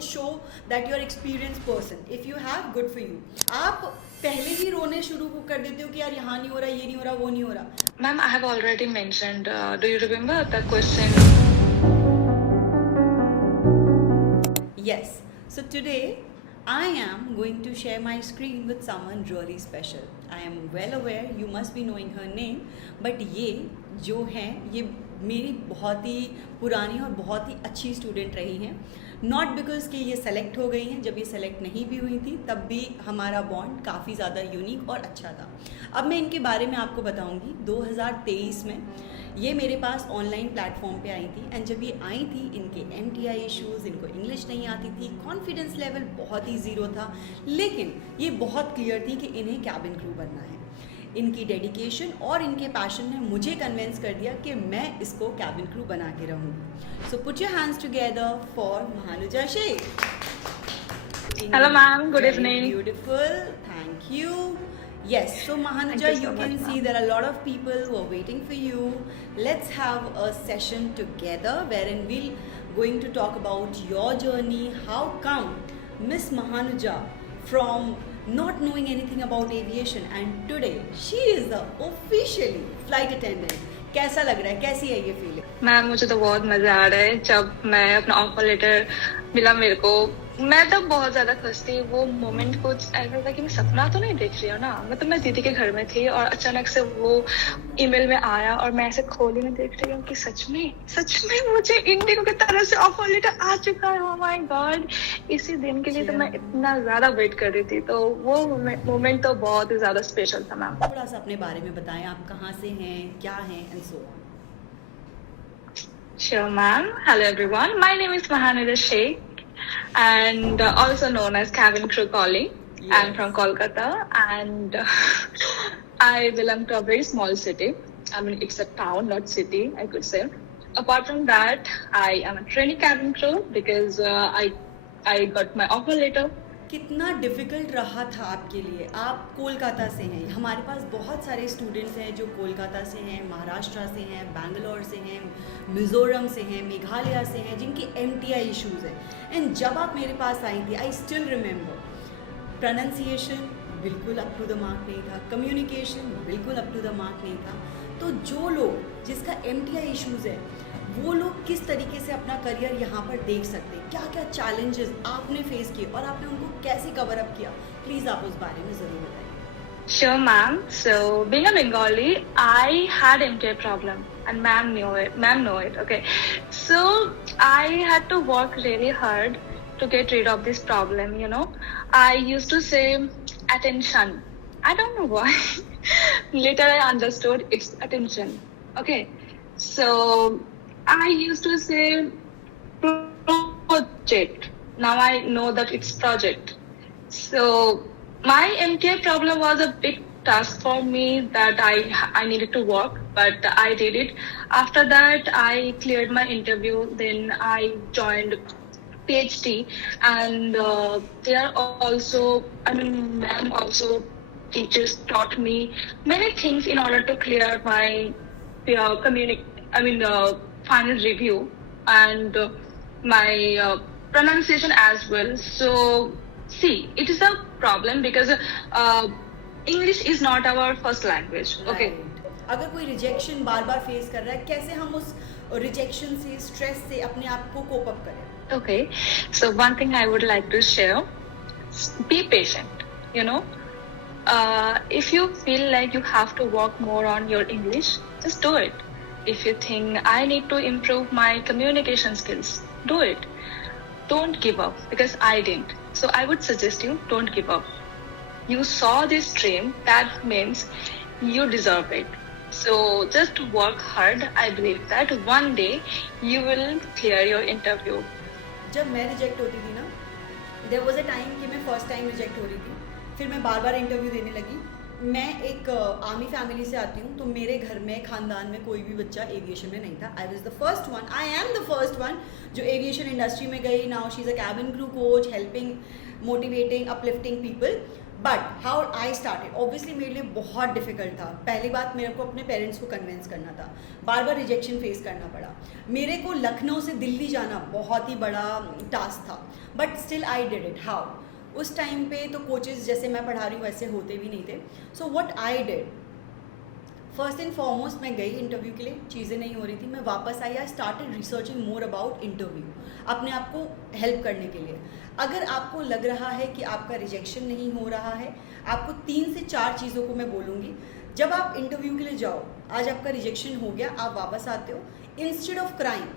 Don't show that you are experience person. If you have, good for you. आप पहले ही रोने शुरू कर देते हो कि यार यहाँ नहीं हो रहा, ये नहीं हो रहा, वो नहीं हो रहा. Ma'am, I have already mentioned. Do you remember the question? Yes. So today I am going to share my screen with someone really special. I am well aware you must be knowing her name, but ये जो हैं ये मेरी बहुत ही पुरानी और बहुत ही अच्छी स्टूडेंट रही हैं. नॉट बिकॉज कि ये सेलेक्ट हो गई हैं, जब ये सेलेक्ट नहीं भी हुई थी तब भी हमारा बॉन्ड काफ़ी ज़्यादा यूनिक और अच्छा था. अब मैं इनके बारे में आपको बताऊंगी. 2023 में ये मेरे पास ऑनलाइन प्लेटफॉर्म पे आई थी, एंड जब ये आई थी इनके MTI इश्यूज़, इनको इंग्लिश नहीं आती थी, कॉन्फिडेंस लेवल बहुत ही ज़ीरो था, लेकिन ये बहुत क्लियर थी कि इन्हें कैबिन क्रू बनना है. इनकी डेडिकेशन और इनके पैशन ने मुझे कन्विंस कर दिया कि मैं इसको कैबिन क्रू बना के रहूँगी. So put your hands together for Mahanuja Shaikh. Hello, ma'am. Good evening. Beautiful. Thank you. Yes, so Mahanuja, Thank you so you can much, see ma'am. there are a lot of people who are waiting for you. Let's have a session together wherein we'll going to talk about your journey. How come Miss Mahanuja, from not knowing anything about aviation, and today she is the officially flight attendant. कैसा लग रहा है, कैसी है ये feeling? Ma'am, मुझे तो बहुत मजा आ रहा है. जब मैं अपना ऑफर लेटर मिला मेरे को, मैं तब बहुत ज्यादा खुश थी. वो मोमेंट कुछ ऐसा था कि मैं सपना तो नहीं देख रही हूँ ना. मतलब मैं दीदी के घर में थी और अचानक से वो ईमेल में आया और मैं ऐसे खोली में देख रही हूँ कि सच में मुझे इंडिगो की तरफ से ऑफर लेटर आ चुका है. ओह माय गॉड, इसी दिन के लिए तो मैं इतना ज्यादा वेट कर रही थी. तो वो मोमेंट तो बहुत ही ज्यादा स्पेशल था. मैम, थोड़ा सा अपने बारे में बताएं, आप कहाँ से हैं, क्या हैं, and so on. Sure, ma'am. Hello, everyone. My name is Mahanuja Sheikh, and also known as Cabin Crew Calling. Yes. I'm from Kolkata, and I belong to a very small city. I mean, it's a town, not city, I could say. Apart from that, I am a trainee cabin crew because I got my offer letter. कितना difficult रहा था आपके लिए? आप कोलकाता से हैं, हमारे पास बहुत सारे स्टूडेंट्स हैं जो कोलकाता से हैं, महाराष्ट्र से हैं, बैंगलोर से हैं, मिज़ोरम से हैं, मेघालय से हैं, जिनकी MTI इश्यूज़ हैं. एंड जब आप मेरे पास आई थी, आई स्टिल रिमेंबर, प्रोनाउंसिएशन बिल्कुल अप टू द मार्क नहीं था, कम्युनिकेशन बिल्कुल अप टू द मार्क नहीं था. तो जो लोग जिसका MTI इश्यूज़ है, वो लोग किस तरीके से अपना करियर यहाँ पर देख सकते हैं, क्या क्या चैलेंजेस आपने फेस किए और आपने उनको कैसे कवर अप किया, प्लीज़ आप उस बारे में ज़रूर बताइए. Sure, ma'am. So, being a Bengali, I had MTI problem, and ma'am knew it. Ma'am know it. Okay. So, I had to work really hard to get rid of this problem. You know, I used to say attention. I don't know why. Later, I understood it's attention. Okay. So, I used to say project. Now I know that it's project. So my MTI problem was a big task for me that I needed to work, but I did it. After that, I cleared my interview. Then I joined PhD, and there also, I mean, ma'am also teachers taught me many things in order to clear my final review and my pronunciation as well. So see, it is a problem because English is not our first language. Okay. Right. अगर कोई rejection बार बार face कर रहा है, कैसे हम उस rejection से, stress से अपने आप को कोप अप करें? Okay, so one thing I would like to share: be patient. You know, if you feel like you have to work more on your English, just do it. If you think I need to improve my communication skills, do it. Don't give up, because I didn't. So I would suggest you, don't give up. You saw this dream, that means you deserve it. So just work hard. I believe that one day you will clear your interview. जब मैं reject होती थी ना, there was a time कि मैं first time reject हो रही थी, फिर मैं बार बार इंटरव्यू देने लगी. मैं एक आर्मी फैमिली से आती हूँ, तो मेरे घर में, ख़ानदान में कोई भी बच्चा एविएशन में नहीं था. I was the first one, I am the first one जो एविएशन इंडस्ट्री में गई. Now she is a cabin crew coach, helping, motivating, uplifting people. But how I started, obviously मेरे लिए बहुत डिफिकल्ट था. पहली बात, मेरे को अपने पेरेंट्स को कन्विंस करना था, बार बार रिजेक्शन फेस करना पड़ा. मेरे को लखनऊ से दिल्ली जाना बहुत ही बड़ा टास्क था, but still I did it. How? उस टाइम पे तो कोचेस जैसे मैं पढ़ा रही हूँ वैसे होते भी नहीं थे. So what I did, first and foremost मैं गई इंटरव्यू के लिए, चीज़ें नहीं हो रही थी, मैं वापस आई. I started researching more about interview, अपने आप को हेल्प करने के लिए. अगर आपको लग रहा है कि आपका रिजेक्शन नहीं हो रहा है, आपको 3 से 4 चीज़ों को मैं बोलूँगी. जब आप इंटरव्यू के लिए जाओ, आज आपका रिजेक्शन हो गया, आप वापस आते हो, instead of crime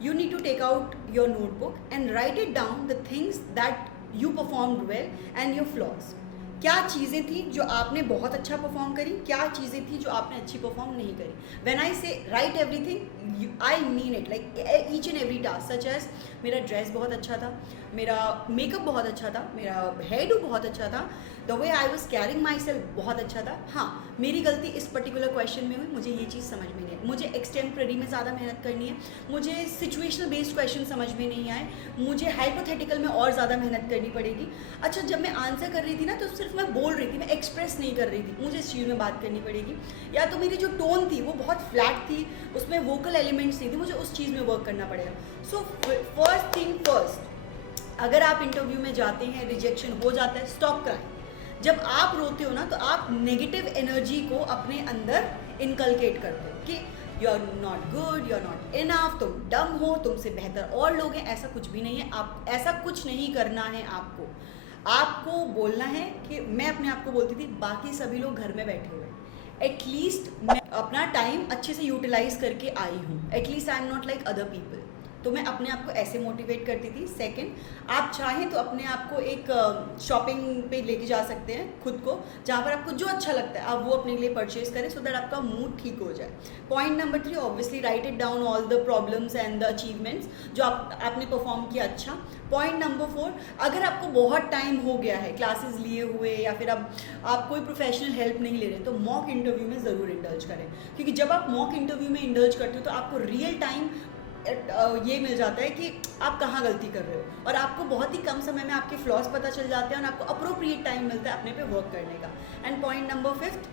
you need to take out your notebook and write it down, the things that you performed well and your flaws. क्या चीज़ें थी जो आपने बहुत अच्छा परफॉर्म करी, क्या चीज़ें थी जो आपने अच्छी परफॉर्म नहीं करी. When I say right everything, I mean it, like each and every task. Such as मेरा ड्रेस बहुत अच्छा था, मेरा मेकअप बहुत अच्छा था, मेरा हेयर डू बहुत अच्छा था, the way I was carrying my self बहुत अच्छा था. हाँ, मेरी गलती इस पर्टिकुलर क्वेश्चन में हुई, मुझे ये चीज़ समझ में नहीं आई, मुझे एक्सटेम्पररी में ज़्यादा मेहनत करनी है, मुझे सिचुएशनल बेस्ड क्वेश्चन समझ में नहीं आए, मुझे हाइपोथेटिकल में और ज़्यादा मेहनत करनी पड़ेगी. अच्छा, जब मैं आंसर कर रही थी ना, तो सिर्फ मैं बोल रही थी, मैं एक्सप्रेस नहीं कर रही थी, मुझे इस चीज़ में बात करनी पड़ेगी. या तो मेरी जो टोन थी वो बहुत फ्लैट थी, उसमें वोकल एलिमेंट्स नहीं थी, मुझे उस चीज़ में वर्क करना पड़ेगा. सो फर्स्ट थिंग फर्स्ट, अगर आप इंटरव्यू में जाते हैं, रिजेक्शन हो जाता है, स्टॉप क्राइंग. जब आप रोते हो ना, तो आप नेगेटिव एनर्जी को अपने अंदर इनकलकेट करते हो कि you are not good, you are not enough, तुम डम हो, तुमसे बेहतर और लोग हैं. ऐसा कुछ भी नहीं है. आप ऐसा कुछ नहीं करना है. आपको बोलना है कि मैं अपने आप को बोलती थी, बाकी सभी लोग घर में बैठे हुए हैं, एटलीस्ट मैं अपना टाइम अच्छे से यूटिलाइज करके आई हूँ, at least I am not like other people. तो मैं अपने आप को ऐसे मोटिवेट करती थी. सेकंड, आप चाहें तो अपने आप को एक शॉपिंग पे लेके जा सकते हैं खुद को, जहाँ पर आपको जो अच्छा लगता है आप वो अपने लिए परचेज करें, सो दैट आपका मूड ठीक हो जाए. Point number 3, obviously right it down all the problems and the achievements जो आपने परफॉर्म किया अच्छा. पॉइंट नंबर 4, अगर आपको बहुत टाइम हो गया है क्लासेस लिए हुए, या फिर अब आप कोई प्रोफेशनल हेल्प नहीं ले रहे, तो मॉक इंटरव्यू में ज़रूर इंडल्ज करें. क्योंकि जब आप मॉक इंटरव्यू में इंडल्ज करते हो तो आपको रियल टाइम ये मिल जाता है कि आप कहाँ गलती कर रहे हो, और आपको बहुत ही कम समय में आपके फ्लॉज पता चल जाते हैं, और आपको अप्रोप्रिएट टाइम मिलता है अपने पे वर्क करने का. And point number 5,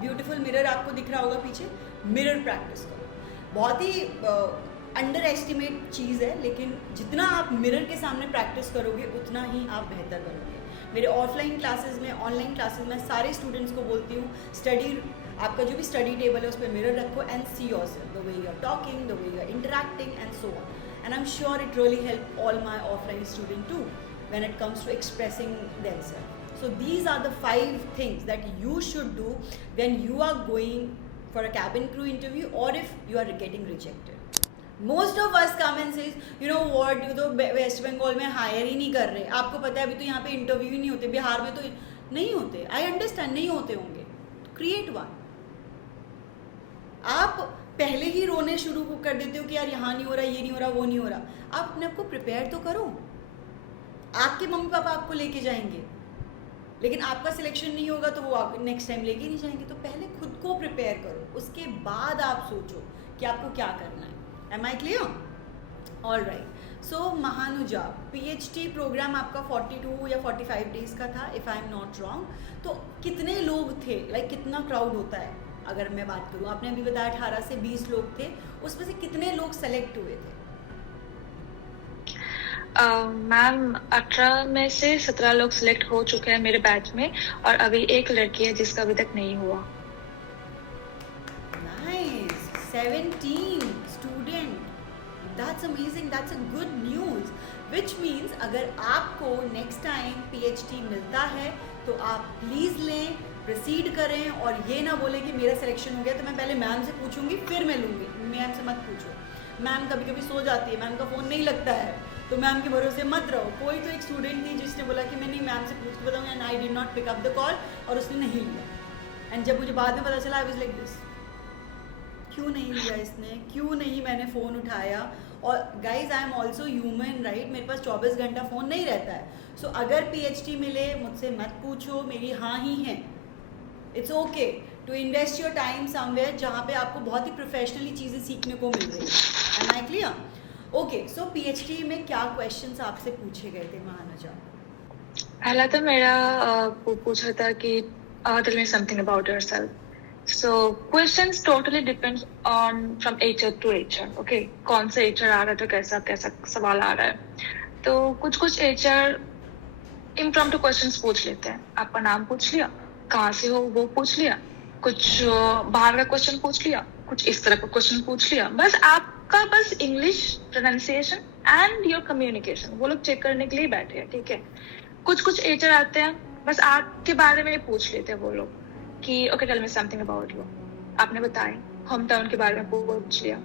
beautiful mirror आपको दिख रहा होगा पीछे, मिरर प्रैक्टिस करो. बहुत ही अंडर एस्टिमेट चीज़ है, लेकिन जितना आप मिरर के सामने प्रैक्टिस करोगे उतना ही आप बेहतर बनोगे. मेरे ऑफलाइन क्लासेस में, ऑनलाइन क्लासेस में सारे स्टूडेंट्स को बोलती हूँ, स्टडी, आपका जो भी स्टडी टेबल है उस पर मिरर रखो and see yourself, the way you are talking, the way you are interacting and so on. And I am sure it really help all my offline student too when it comes to expressing themselves. So these are the 5 things that you should do when you are going for a cabin crew interview, or if you are getting rejected. Most of us come and says, you know what, you तो waste Bengal में higher ही नहीं कर रहे. आपको पता है अभी तो यहाँ पे इंटरव्यू ही नहीं होते, बिहार में तो नहीं होते. आई अंडरस्टैंड, नहीं होते होंगे. Create one. आप पहले ही रोने शुरू कर देते हो कि यार यहाँ नहीं हो रहा, ये नहीं हो रहा, वो नहीं हो रहा. आप अपने आप को प्रिपेयर तो करो. आपके मम्मी पापा आपको लेके जाएंगे, लेकिन आपका सिलेक्शन नहीं होगा तो वो आप नेक्स्ट टाइम लेके नहीं जाएंगे. तो पहले खुद को प्रिपेयर करो, उसके बाद आप सोचो कि आपको क्या करना है. Am I clear? All right. So Mahanuja, PhD program आपका 42 या 45 डेज का था, if I am not wrong. तो कितने लोग थे, लाइक कितना क्राउड होता है? अगर मैं बात करूँ, आपने अभी बताया 18 से 20 लोग थे, उसमें से कितने लोग सेलेक्ट हुए थे? मैम 18 में से 17 लोग सिलेक्ट हो चुके हैं मेरे बैच में, और अभी एक लड़की है जिसका अभी तक नहीं हुआ. Nice. 17 student, that's amazing, that's a good news. Which means अगर आपको नेक्स्ट टाइम PhD मिलता है तो आप प्लीज़ लें, प्रोसीड करें, और ये ना बोले कि मेरा सिलेक्शन हो गया तो मैं पहले मैम से पूछूंगी फिर मैं लूँगी. मैम से मत पूछो. मैम कभी कभी सो जाती है, मैम का फ़ोन नहीं लगता है, तो मैम के भरोसे मत रहो. कोई तो एक स्टूडेंट थी जिसने बोला कि मैं नहीं मैम से पूछ के बताऊँ, and I did not pick up the call, और उसने नहीं लिया. एंड जब मुझे बाद में पता चला, आई वाज लाइक दिस, क्यों नहीं लिया इसने, क्यों नहीं मैंने फ़ोन उठाया. और guys, I am also human, right? मेरे पास 24 घंटा फ़ोन नहीं रहता है. सो अगर PhD मिले, मुझसे मत पूछो, मेरी हाँ ही है. It's okay to invest your time somewhere जहाँ पे आपको बहुत ही प्रोफेशनली चीज़ें सीखने को मिल रही है. Am I clear? Okay. So PhD में क्या क्वेश्चंस आपसे पूछे गए थे महानुजा? पहला तो मेरा पूछा था कि tell me something about yourself. So questions totally depends on from HR to HR. Okay, कौन सा HR आ रहा है तो कैसा कैसा सवाल आ रहा है. तो कुछ HR इम्प्रॉम्प्टू क्वेश्चंस पूछ लेते हैं. आपका नाम पूछ लिया, कहाँ से हो वो पूछ लिया, कुछ बाहर का क्वेश्चन पूछ लिया, कुछ इस तरह का क्वेश्चन पूछ लिया. बस आपका बस English pronunciation and your communication वो लोग चेक करने के लिए बैठे हैं. ठीक है. कुछ HR आते हैं बस आपके बारे में पूछ लेते हैं वो लोग कि okay tell me something about you. आपने बताया, होम टाउन के बारे में पूछ लिया,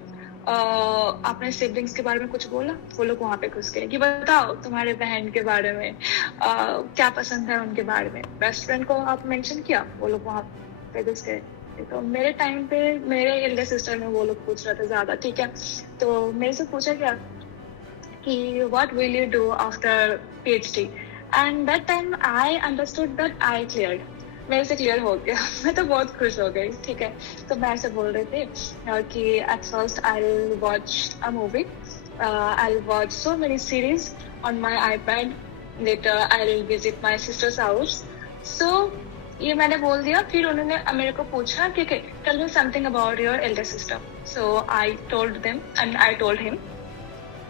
आपने सिबलिंग्स के बारे में कुछ बोला, वो लोग वहाँ पे घुस गए कि बताओ तुम्हारे बहन के बारे में, क्या पसंद है उनके बारे में. बेस्ट फ्रेंड को आप मेंशन किया, वो लोग वहाँ पे घुस गए. तो मेरे टाइम पे मेरे एल्डर सिस्टर में वो लोग पूछ रहे थे ज्यादा. ठीक है. तो मेरे से पूछा गया कि what will you do after PhD. And that time I understood that I cleared. मेरे से क्लियर हो गया. मैं तो बहुत खुश हो गई. ठीक है. तो मैं ऐसे बोल रही थी कि at first I will watch a movie, I will watch so many series on my iPad. Later I will visit my sister's house. So ये मैंने बोल दिया. फिर उन्होंने मेरे को पूछा कि tell me something about your elder sister. So I told them and I told him.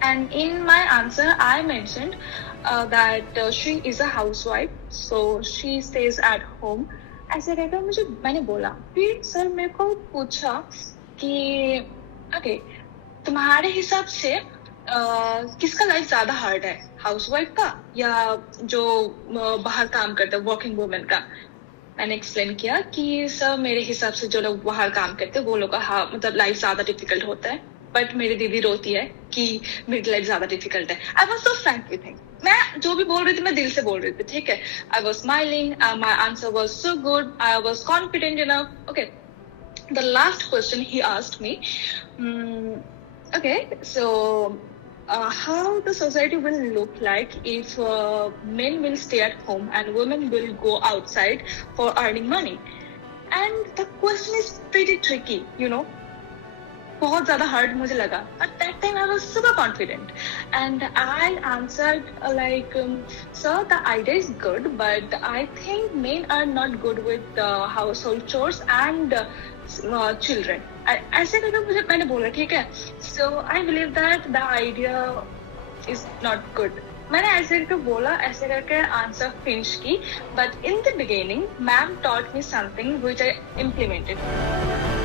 And in my answer, I mentioned that she is a housewife, so she stays at home. ऐसे कहकर मैंने बोला. फिर sir मेरे को पूछा कि okay तुम्हारे हिसाब से किसका लाइफ ज्यादा हार्ड है, हाउसवाइफ का या जो बाहर काम करते हैं वर्किंग वुमेन का. मैंने एक्सप्लेन किया कि सर मेरे हिसाब से जो लोग बाहर काम करते हैं वो लोग का मतलब लाइफ ज्यादा डिफिकल्ट होता है. बट मेरी दीदी रोती है कि मेरी लाइफ ज्यादा डिफिकल्ट है. I was so Frank with him. मैं जो भी बोल रही थी मैं दिल से बोल रही थी. ठीक है. I was smiling. My answer was so good. I was confident enough. Okay. The last question he asked me, okay so how the society will look like if men will stay at home and women will go outside for earning money. And the question is pretty tricky, you know. बहुत ज़्यादा hard मुझे लगा. At that time I was super confident and I answered like, sir, the idea is good, but I think men are not good with household chores and children. ऐसे करके मैंने बोला. ठीक है. So I believe that the idea is not good. मैंने ऐसे करके बोला, ऐसे करके आंसर फिनिश की. But in the beginning, ma'am taught me something which I implemented.